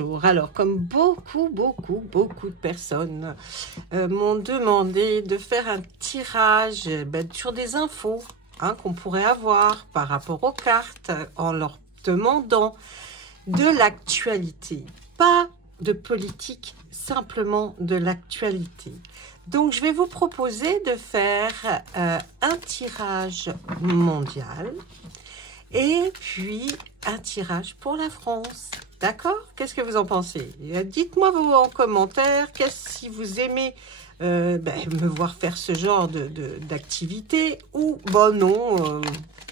bonjour. Alors, comme beaucoup de personnes m'ont demandé de faire un tirage sur des infos qu'on pourrait avoir par rapport aux cartes en leur demandant de l'actualité. Pas de politique, simplement de l'actualité. Donc, je vais vous proposer de faire un tirage mondial et puis un tirage pour la France. D'accord? Qu'est-ce que vous en pensez? Dites-moi en commentaire si vous aimez me voir faire ce genre d'activité ou non,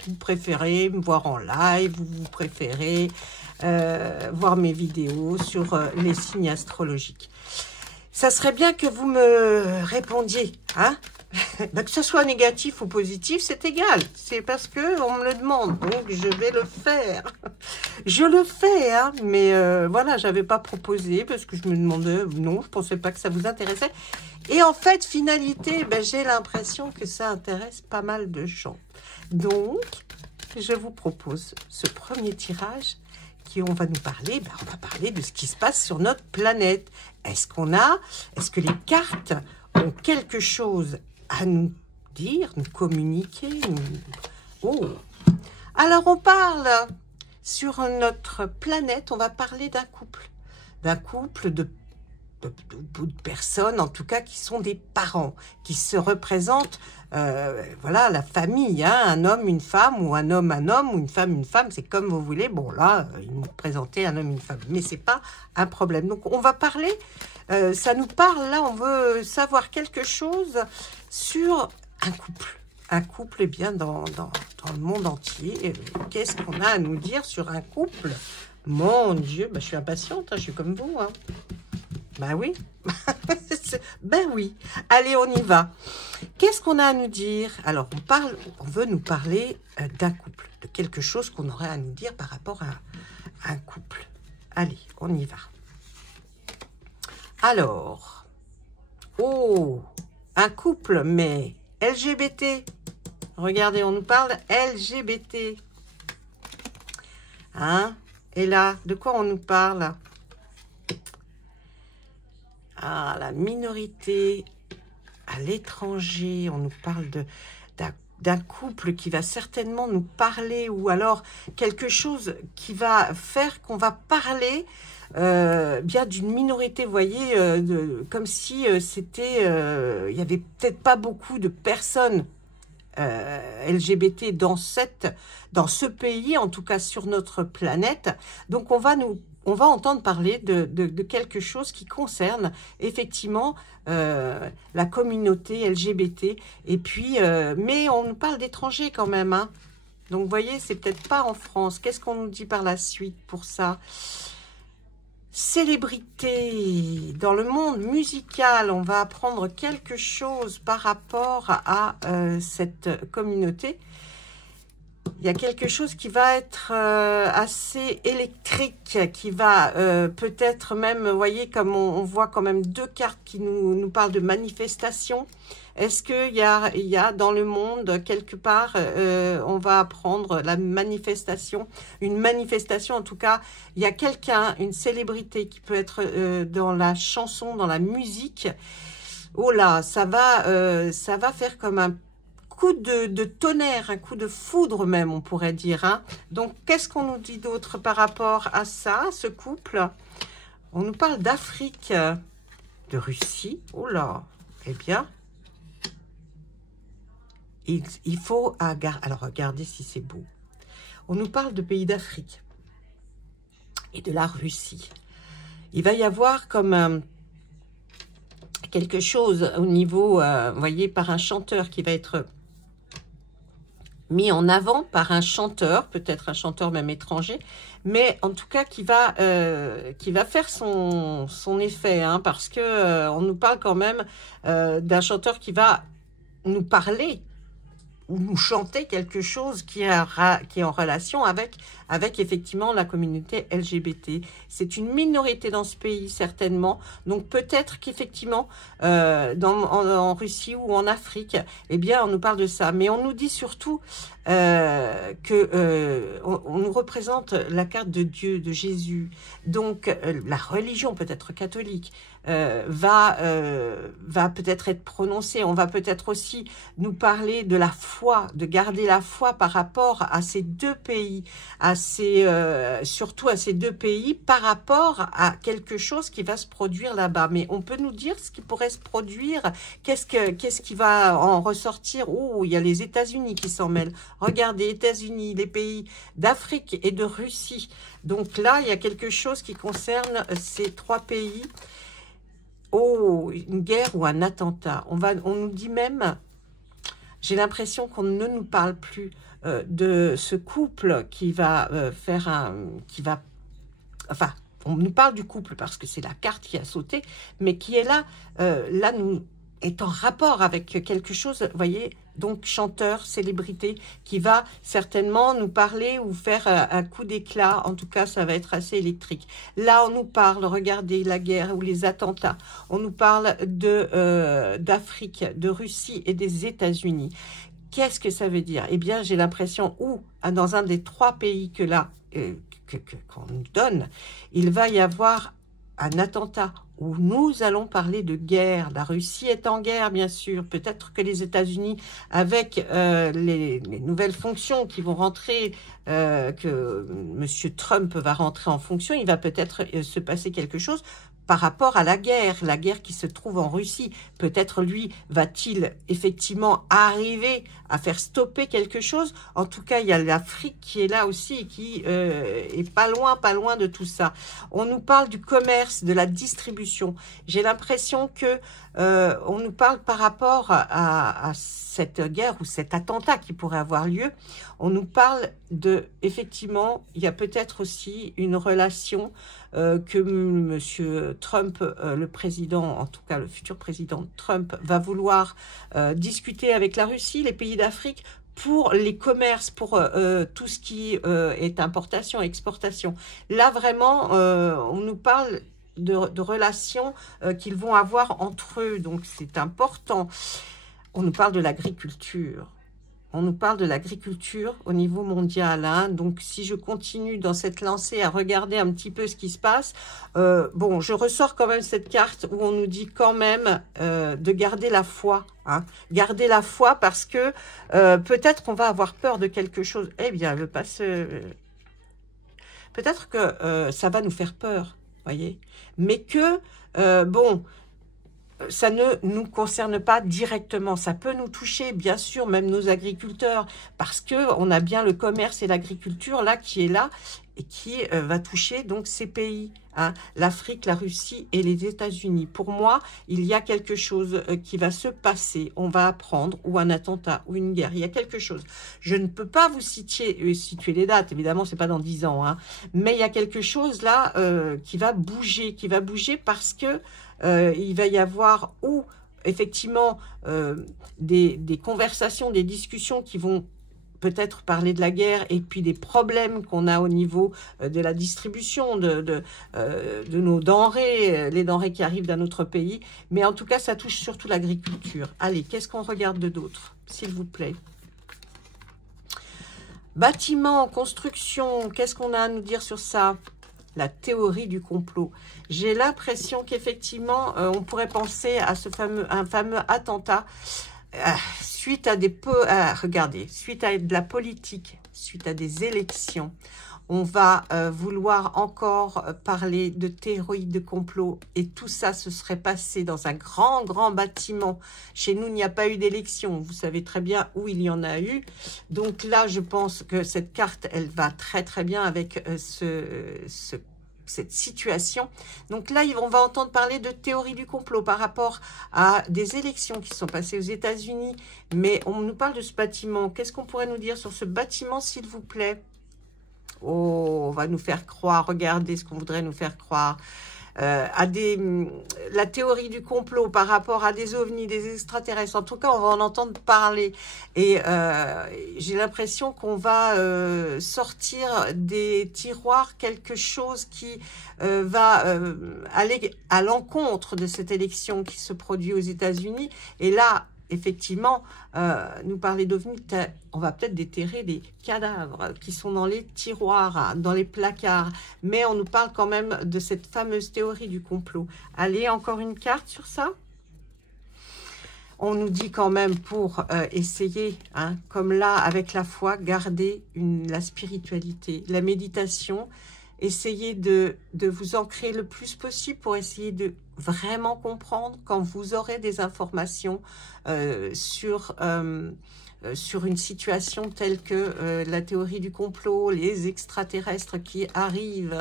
vous préférez me voir en live, vous préférez voir mes vidéos sur les signes astrologiques. Ça serait bien que vous me répondiez, hein? Que ce soit négatif ou positif, c'est égal. C'est parce que on me le demande, donc je vais le faire. Je le fais, hein, mais voilà, j'avais pas proposé parce que je me demandais, non, je pensais pas que ça vous intéressait. Et en fait, finalité, j'ai l'impression que ça intéresse pas mal de gens. Donc, je vous propose ce premier tirage on va nous parler, on va parler de ce qui se passe sur notre planète. Est-ce que les cartes ont quelque chose à nous dire, nous communiquer Oh. Alors, on parle sur notre planète, on va parler d'un couple de personnes, en tout cas, qui sont des parents, qui se représentent, voilà, la famille, hein, un homme, une femme, ou un homme, ou une femme, c'est comme vous voulez. Bon, là, ils m'ont présenté un homme, une femme, mais c'est pas un problème. Donc, on va parler, ça nous parle, là, on veut savoir quelque chose sur un couple, bien, dans le monde entier. Qu'est-ce qu'on a à nous dire sur un couple? Mon Dieu, je suis impatiente, hein, je suis comme vous, hein. Ben oui, oui. Allez, on y va. Qu'est-ce qu'on a à nous dire? Alors, on veut nous parler d'un couple, de quelque chose qu'on aurait à nous dire par rapport à un couple. Allez, on y va. Alors, un couple, mais LGBT. Regardez, on nous parle LGBT. Hein? Et là, de quoi on nous parle? Ah, la minorité à l'étranger, on nous parle d'un couple qui va certainement nous parler, ou alors quelque chose qui va faire qu'on va parler bien d'une minorité, vous voyez, comme si c'était, il n'y avait peut-être pas beaucoup de personnes LGBT dans ce pays, en tout cas sur notre planète. Donc on va entendre parler de quelque chose qui concerne effectivement la communauté LGBT. Et puis, mais on nous parle d'étrangers quand même, hein. Donc, vous voyez, c'est peut-être pas en France. Qu'est-ce qu'on nous dit par la suite pour ça? Célébrité. Dans le monde musical, on va apprendre quelque chose par rapport à cette communauté. Il y a quelque chose qui va être assez électrique, qui va peut-être même, vous voyez, comme on voit quand même deux cartes qui nous parlent de manifestation. Est-ce qu'il y a dans le monde, quelque part, on va apprendre la manifestation, une manifestation, en tout cas, il y a quelqu'un, une célébrité qui peut être dans la chanson, dans la musique. Oh là, ça va faire comme un coup de tonnerre, un coup de foudre même, on pourrait dire, hein. Donc, qu'est-ce qu'on nous dit d'autre par rapport à ça, ce couple? On nous parle d'Afrique, de Russie. Oh là, eh bien, il faut... Alors, regardez si c'est beau. On nous parle de pays d'Afrique et de la Russie. Il va y avoir comme quelque chose au niveau, vous voyez, par un chanteur qui va être mis en avant par un chanteur, peut-être un chanteur même étranger, mais en tout cas qui va faire son effet, hein, parce que on nous parle quand même d'un chanteur qui va nous parler ou nous chanter quelque chose qui est en relation avec effectivement la communauté LGBT. C'est une minorité dans ce pays, certainement. Donc, peut-être qu'effectivement, en Russie ou en Afrique, eh bien, on nous parle de ça. Mais on nous dit surtout on nous représente la carte de Dieu, de Jésus. Donc, la religion peut-être catholique va peut-être être prononcée. On va peut-être aussi nous parler de la foi, de garder la foi par rapport à ces deux pays, surtout à ces deux pays, par rapport à quelque chose qui va se produire là-bas. Mais on peut nous dire ce qui pourrait se produire, qu'est-ce qui va en ressortir? Oh, il y a les États-Unis qui s'en mêlent. Regardez, États-Unis, les pays d'Afrique et de Russie. Donc là, il y a quelque chose qui concerne ces trois pays. Oh, une guerre ou un attentat. On nous dit même, j'ai l'impression qu'on ne nous parle plus de ce couple qui va enfin, on nous parle du couple parce que c'est la carte qui a sauté, mais qui est là, nous est en rapport avec quelque chose, vous voyez, donc chanteur, célébrité, qui va certainement nous parler ou faire un coup d'éclat. En tout cas, ça va être assez électrique. Là, on nous parle, regardez, la guerre ou les attentats. On nous parle d'Afrique, de Russie et des États-Unis. Qu'est-ce que ça veut dire? Eh bien, j'ai l'impression, dans un des trois pays que là, qu'on nous donne, il va y avoir un attentat où nous allons parler de guerre. La Russie est en guerre, bien sûr. Peut-être que les États-Unis, avec les nouvelles fonctions qui vont rentrer, que M. Trump va rentrer en fonction, il va peut-être se passer quelque chose par rapport à la guerre qui se trouve en Russie. Peut-être lui va-t-il effectivement arriver à faire stopper quelque chose. En tout cas, il y a l'Afrique qui est là aussi et qui est pas loin de tout ça. On nous parle du commerce, de la distribution. J'ai l'impression que on nous parle par rapport à cette guerre ou cet attentat qui pourrait avoir lieu. On nous parle effectivement, il y a peut-être aussi une relation que M. Trump, le président, en tout cas le futur président Trump, va vouloir discuter avec la Russie, les pays d'Afrique, pour les commerces, pour tout ce qui est importation, exportation. Là, vraiment, on nous parle de relations qu'ils vont avoir entre eux, donc c'est important. On nous parle de l'agriculture. On nous parle de l'agriculture au niveau mondial. Hein. Donc, si je continue dans cette lancée à regarder un petit peu ce qui se passe, bon, je ressors quand même cette carte où on nous dit quand même de garder la foi. Hein. Garder la foi parce que peut-être qu'on va avoir peur de quelque chose. Eh bien, peut-être que ça va nous faire peur, voyez. Mais que, bon... ça ne nous concerne pas directement. Ça peut nous toucher, bien sûr, même nos agriculteurs, parce que on a bien le commerce et l'agriculture là qui est là et qui va toucher donc ces pays, hein, l'Afrique, la Russie et les États-Unis. Pour moi, il y a quelque chose qui va se passer. On va apprendre ou un attentat ou une guerre. Il y a quelque chose. Je ne peux pas vous situer les dates. Évidemment, c'est pas dans 10 ans, hein, mais il y a quelque chose là qui va bouger parce que il va y avoir effectivement des conversations, des discussions qui vont peut-être parler de la guerre et puis des problèmes qu'on a au niveau de la distribution de nos denrées, les denrées qui arrivent d'un autre pays. Mais en tout cas, ça touche surtout l'agriculture. Allez, qu'est-ce qu'on regarde de d'autre, s'il vous plaît? Bâtiment, construction, qu'est-ce qu'on a à nous dire sur ça? La théorie du complot. J'ai l'impression qu'effectivement, on pourrait penser à un fameux attentat suite à regardez, suite à de la politique, suite à des élections. On va vouloir encore parler de théorie de complot et tout ça se serait passé dans un grand bâtiment. Chez nous, il n'y a pas eu d'élection. Vous savez très bien où il y en a eu. Donc là, je pense que cette carte, elle va très bien avec cette situation. Donc là, on va entendre parler de théorie du complot par rapport à des élections qui sont passées aux États-Unis. Mais on nous parle de ce bâtiment. Qu'est-ce qu'on pourrait nous dire sur ce bâtiment, s'il vous plaît? Oh, on va nous faire croire, regardez ce qu'on voudrait nous faire croire. La théorie du complot par rapport à des ovnis, des extraterrestres. En tout cas, on va en entendre parler. Et j'ai l'impression qu'on va sortir des tiroirs quelque chose qui va aller à l'encontre de cette élection qui se produit aux États-Unis. Et là, effectivement, nous parler d'OVNI, on va peut-être déterrer des cadavres qui sont dans les tiroirs, dans les placards, mais on nous parle quand même de cette fameuse théorie du complot. Allez, encore une carte sur ça. On nous dit quand même pour essayer, hein, comme là, avec la foi, garder la spiritualité, la méditation, essayez de vous ancrer le plus possible pour essayer de vraiment comprendre quand vous aurez des informations sur une situation telle que la théorie du complot, les extraterrestres qui arrivent,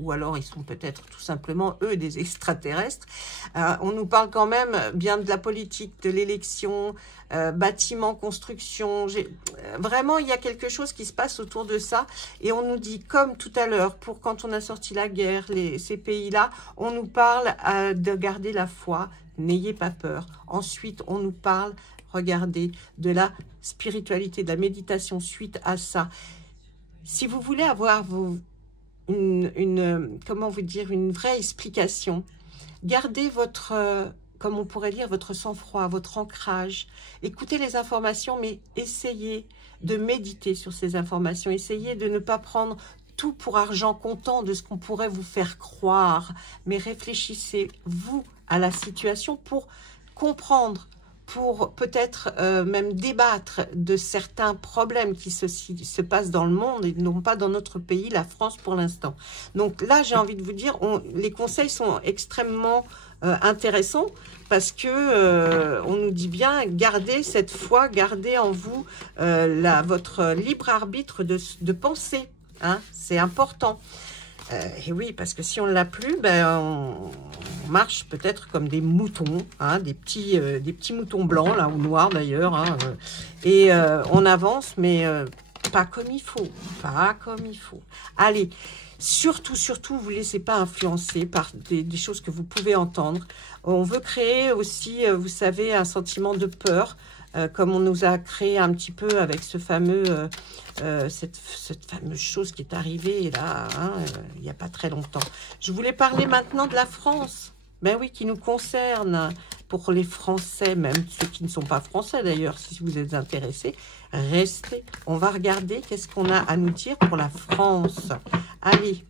ou alors ils sont peut-être tout simplement, eux, des extraterrestres. On nous parle quand même bien de la politique, de l'élection, bâtiment, construction. Vraiment, il y a quelque chose qui se passe autour de ça. Et on nous dit, comme tout à l'heure, pour quand on a sorti la guerre, ces pays-là, on nous parle de garder la foi, n'ayez pas peur. Ensuite, on nous parle, regardez, de la spiritualité, de la méditation suite à ça. Si vous voulez avoir comment vous dire, une vraie explication, gardez votre, comme on pourrait dire, votre sang-froid, votre ancrage. Écoutez les informations, mais essayez de méditer sur ces informations. Essayez de ne pas prendre tout pour argent comptant de ce qu'on pourrait vous faire croire, mais réfléchissez, vous, à la situation pour comprendre, pour peut-être même débattre de certains problèmes qui se passent dans le monde et non pas dans notre pays, la France pour l'instant. Donc là, j'ai envie de vous dire, les conseils sont extrêmement intéressants parce que on nous dit bien, gardez cette foi, gardez en vous votre libre arbitre de penser. Hein, c'est important. Et oui, parce que si on ne l'a plus, ben, on marche peut-être comme des moutons, hein, des petits moutons blancs, là, ou noirs d'ailleurs. Hein, et on avance, mais pas comme il faut. Pas comme il faut. Allez, surtout, vous ne laissez pas influencer par des choses que vous pouvez entendre. On veut créer aussi, vous savez, un sentiment de peur, comme on nous a créé un petit peu avec ce fameux, cette fameuse chose qui est arrivée là, hein, il n'y a pas très longtemps. Je voulais parler maintenant de la France, ben oui, qui nous concerne, pour les Français, même ceux qui ne sont pas Français d'ailleurs, si vous êtes intéressés, restez. On va regarder qu'est-ce qu'on a à nous dire pour la France. Allez,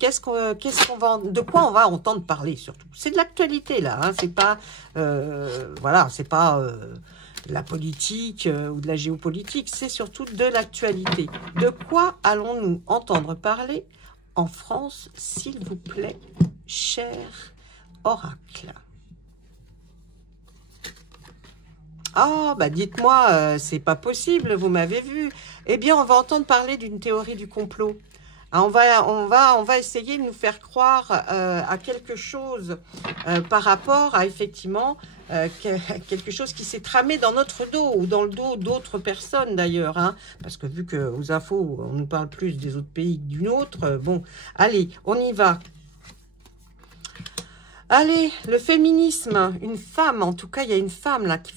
de quoi on va entendre parler surtout. C'est de l'actualité là, hein, c'est pas, voilà, c'est pas la politique ou de la géopolitique, c'est surtout de l'actualité. De quoi allons-nous entendre parler en France, s'il vous plaît, cher oracle? Ah, bah dites-moi, c'est pas possible, vous m'avez vu. Eh bien, on va entendre parler d'une théorie du complot. On va essayer de nous faire croire à quelque chose par rapport à effectivement quelque chose qui s'est tramé dans notre dos ou dans le dos d'autres personnes d'ailleurs. Hein, parce que vu qu'aux infos, on nous parle plus des autres pays que d'une autre. Bon, allez, on y va. Allez, le féminisme, une femme, en tout cas, il y a une femme là qui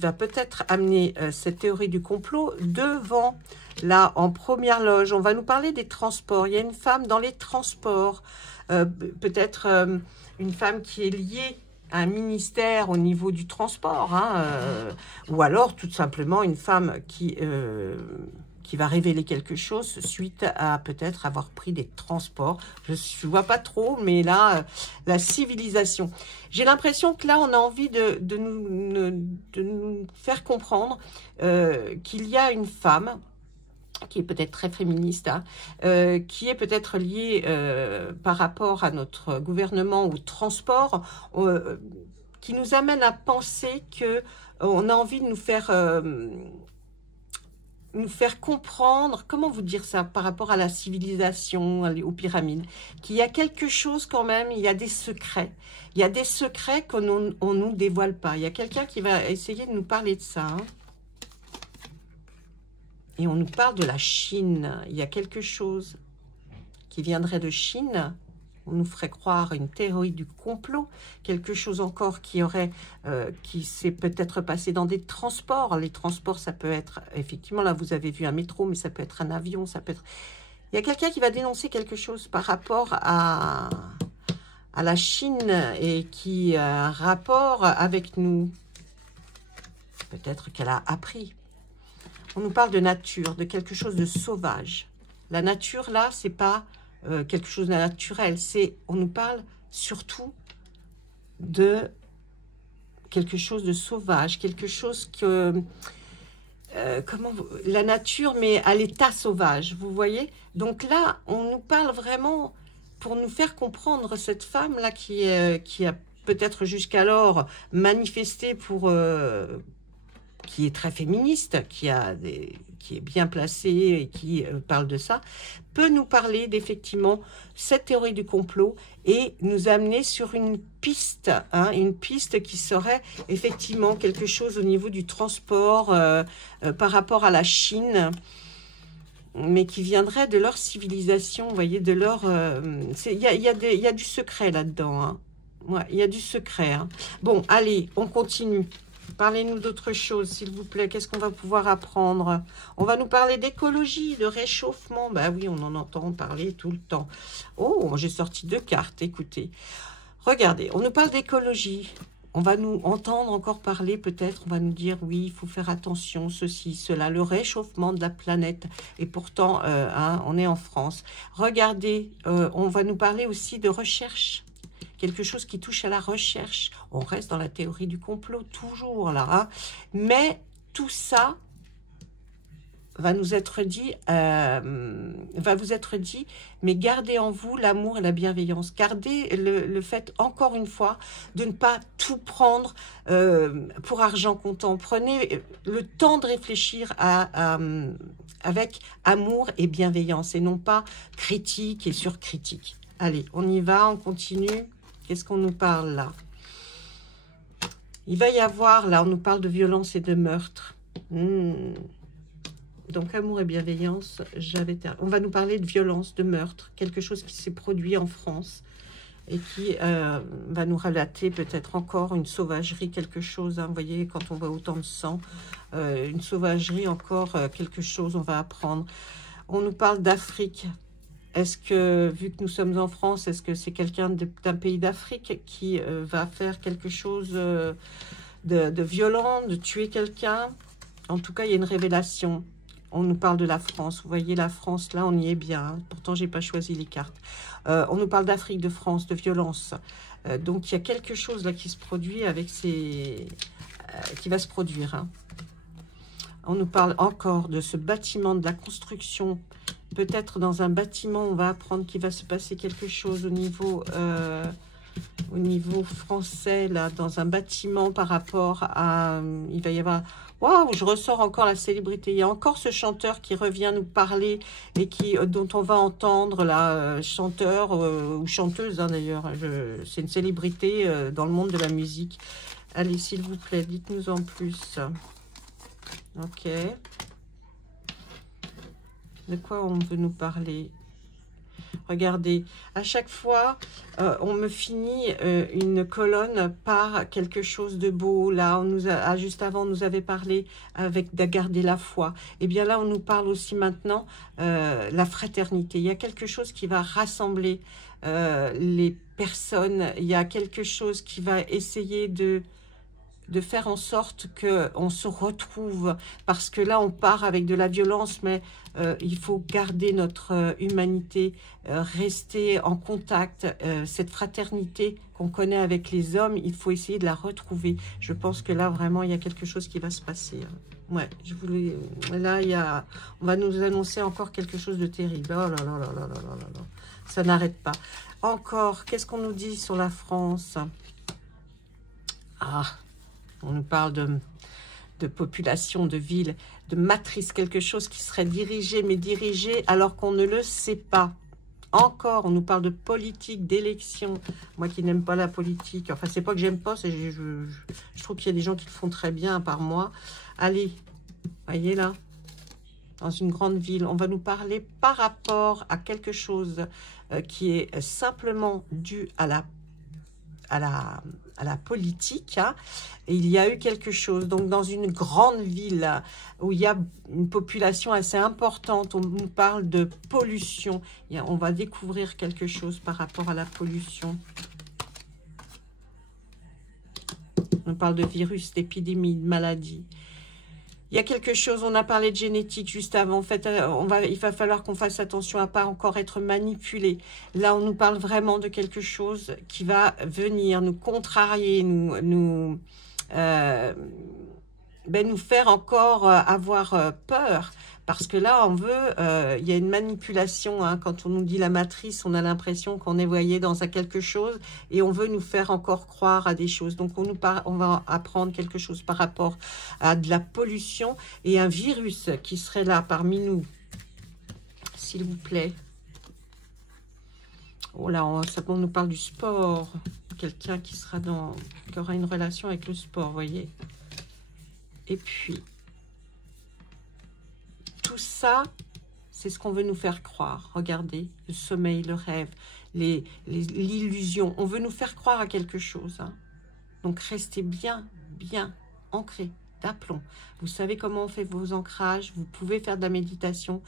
va peut-être amener cette théorie du complot devant, là, en première loge. On va nous parler des transports. Il y a une femme dans les transports, peut-être une femme qui est liée à un ministère au niveau du transport, hein, ou alors tout simplement une femme qui va révéler quelque chose suite à peut-être avoir pris des transports. Je ne vois pas trop, mais là, la civilisation. J'ai l'impression que là, on a envie de nous faire comprendre qu'il y a une femme qui est peut-être très féministe, hein, qui est peut-être liée par rapport à notre gouvernement ou transport, qui nous amène à penser que on a envie de nous faire comprendre, comment vous dire ça, par rapport à la civilisation, aux pyramides, qu'il y a quelque chose quand même, il y a des secrets. Il y a des secrets qu'on ne nous dévoile pas. Il y a quelqu'un qui va essayer de nous parler de ça. Hein. Et on nous parle de la Chine. Il y a quelque chose qui viendrait de Chine. On nous ferait croire une théorie du complot, quelque chose encore qui s'est peut-être passé dans des transports. Les transports, ça peut être, effectivement, là vous avez vu un métro, mais ça peut être un avion, ça peut être... Il y a quelqu'un qui va dénoncer quelque chose par rapport à la Chine et qui a un rapport avec nous. Peut-être qu'elle a appris. On nous parle de nature, de quelque chose de sauvage. La nature, là, c'est pas quelque chose de naturel. On nous parle surtout de quelque chose de sauvage, quelque chose que... la nature, mais à l'état sauvage, vous voyez? Donc là, on nous parle vraiment pour nous faire comprendre cette femme-là qui a peut-être jusqu'alors manifesté pour... qui est très féministe, qui est bien placée et qui parle de ça, peut nous parler d'effectivement cette théorie du complot et nous amener sur une piste qui serait effectivement quelque chose au niveau du transport par rapport à la Chine, mais qui viendrait de leur civilisation, vous voyez, de leur... Il y a du secret là-dedans, hein. Ouais, il y a du secret, hein. Bon, allez, on continue. Parlez-nous d'autre chose, s'il vous plaît. Qu'est-ce qu'on va pouvoir apprendre? On va nous parler d'écologie, de réchauffement. Bah oui, on en entend parler tout le temps. Oh, j'ai sorti 2 cartes, écoutez. Regardez, on nous parle d'écologie. On va nous entendre encore parler, peut-être. On va nous dire, oui, il faut faire attention, ceci, cela, le réchauffement de la planète. Et pourtant, on est en France. Regardez, on va nous parler aussi de recherche. Quelque chose qui touche à la recherche. On reste dans la théorie du complot, toujours là. Hein. Mais tout ça va nous être dit, va vous être dit, mais gardez en vous l'amour et la bienveillance. Gardez le fait, encore une fois, de ne pas tout prendre pour argent comptant. Prenez le temps de réfléchir avec amour et bienveillance, et non pas critique et surcritique. Allez, on y va, on continue. Qu'est-ce qu'on nous parle là? Il va y avoir, là, on nous parle de violence et de meurtre. Donc, amour et bienveillance, on va nous parler de violence, de meurtre, quelque chose qui s'est produit en France et qui va nous relater peut-être encore une sauvagerie, quelque chose, hein, vous voyez, quand on voit autant de sang, une sauvagerie, encore quelque chose, on va apprendre. On nous parle d'Afrique. Est-ce que, vu que nous sommes en France, est-ce que c'est quelqu'un d'un pays d'Afrique qui va faire quelque chose de violent, de tuer quelqu'un? En tout cas, il y a une révélation. On nous parle de la France. Vous voyez, la France, là, on y est bien. Hein. Pourtant, je n'ai pas choisi les cartes. On nous parle d'Afrique, de France, de violence. Donc, il y a quelque chose là qui se produit avec qui va se produire. Hein. On nous parle encore de ce bâtiment, de la construction. Peut-être dans un bâtiment, on va apprendre qu'il va se passer quelque chose au niveau français, là, dans un bâtiment par rapport à... il va y avoir... Waouh, je ressors encore la célébrité. Il y a encore ce chanteur qui revient nous parler et dont on va entendre, là, chanteur ou chanteuse, hein, d'ailleurs. C'est une célébrité dans le monde de la musique. Allez, s'il vous plaît, dites-nous en plus. Ok. De quoi on veut nous parler? Regardez, à chaque fois, on me finit une colonne par quelque chose de beau. Là, juste avant, on nous avait parlé avec de garder la foi. Et bien là, on nous parle aussi maintenant la fraternité. Il y a quelque chose qui va rassembler les personnes. Il y a quelque chose qui va essayer de faire en sorte qu'on se retrouve, parce que là on part avec de la violence, mais il faut garder notre humanité, rester en contact, cette fraternité qu'on connaît avec les hommes, il faut essayer de la retrouver. Je pense que là vraiment il y a quelque chose qui va se passer. Ouais, là on va nous annoncer encore quelque chose de terrible. Oh là là là là là là là là. Ça n'arrête pas. Encore, qu'est-ce qu'on nous dit sur la France? Ah, on nous parle de population, de ville, de matrice, quelque chose qui serait dirigé, mais dirigé alors qu'on ne le sait pas. Encore, on nous parle de politique, d'élection. Moi qui n'aime pas la politique, enfin, c'est pas que j'aime pas, je trouve qu'il y a des gens qui le font très bien, à part moi. Allez, voyez là, dans une grande ville, on va nous parler par rapport à quelque chose qui est simplement dû à la politique, hein. Et il y a eu quelque chose, donc dans une grande ville où il y a une population assez importante, on nous parle de pollution, on va découvrir quelque chose par rapport à la pollution. On parle de virus, d'épidémie, de maladies. Il y a quelque chose, on a parlé de génétique juste avant. En fait, il va falloir qu'on fasse attention à pas encore être manipulé. Là, on nous parle vraiment de quelque chose qui va venir nous contrarier, nous faire encore avoir peur. Parce que là, on veut, il y a une manipulation. Hein, quand on nous dit la matrice, on a l'impression qu'on est voyé dans quelque chose et on veut nous faire encore croire à des choses. Donc, on va apprendre quelque chose par rapport à de la pollution et un virus qui serait là parmi nous. S'il vous plaît. Oh là, on nous parle du sport. Quelqu'un qui aura une relation avec le sport, vous voyez. Et puis, tout ça, c'est ce qu'on veut nous faire croire. Regardez, le sommeil, le rêve, l'illusion. On veut nous faire croire à quelque chose. Hein. Donc, restez bien, bien ancrés d'aplomb. Vous savez comment on fait vos ancrages. Vous pouvez faire de la méditation.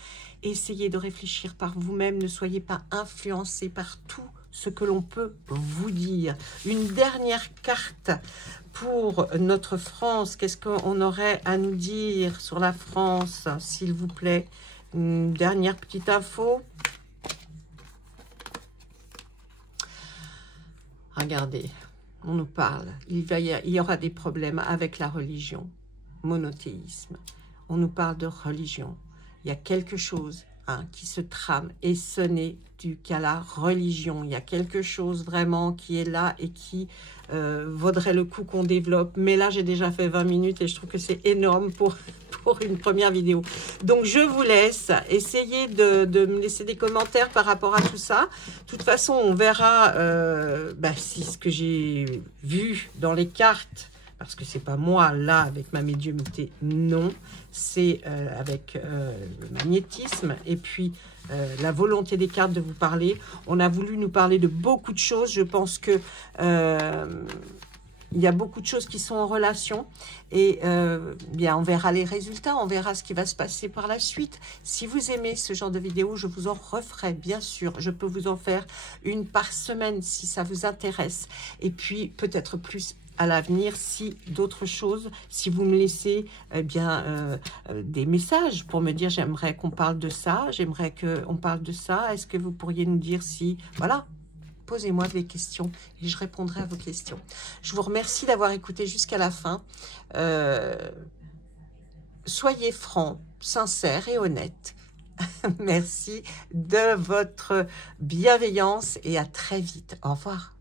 Essayez de réfléchir par vous-même. Ne soyez pas influencés par tout ce que l'on peut vous dire. Une dernière carte pour notre France. Qu'est-ce qu'on aurait à nous dire sur la France, s'il vous plaît? Une dernière petite info. Regardez, on nous parle. Il y aura des problèmes avec la religion, monothéisme. On nous parle de religion. Il y a quelque chose qui se trame et ce n'est dû qu'à la religion. Il y a quelque chose vraiment qui est là et qui vaudrait le coup qu'on développe. Mais là, j'ai déjà fait 20 minutes et je trouve que c'est énorme pour une première vidéo. Donc, je vous laisse. Essayez de me laisser des commentaires par rapport à tout ça. De toute façon, on verra si ce que j'ai vu dans les cartes, parce que c'est pas moi là avec ma médiumnité, non, c'est avec le magnétisme et puis la volonté des cartes de vous parler. On a voulu nous parler de beaucoup de choses. Je pense que il y a beaucoup de choses qui sont en relation et bien on verra les résultats, on verra ce qui va se passer par la suite. Si vous aimez ce genre de vidéo, je vous en referai bien sûr. Je peux vous en faire une par semaine si ça vous intéresse et puis peut-être plus à l'avenir, si d'autres choses, si vous me laissez des messages pour me dire j'aimerais qu'on parle de ça, j'aimerais qu'on parle de ça, est-ce que vous pourriez nous dire si, voilà, posez-moi des questions et je répondrai à vos questions. Je vous remercie d'avoir écouté jusqu'à la fin. Soyez francs, sincères et honnêtes. Merci de votre bienveillance et à très vite. Au revoir.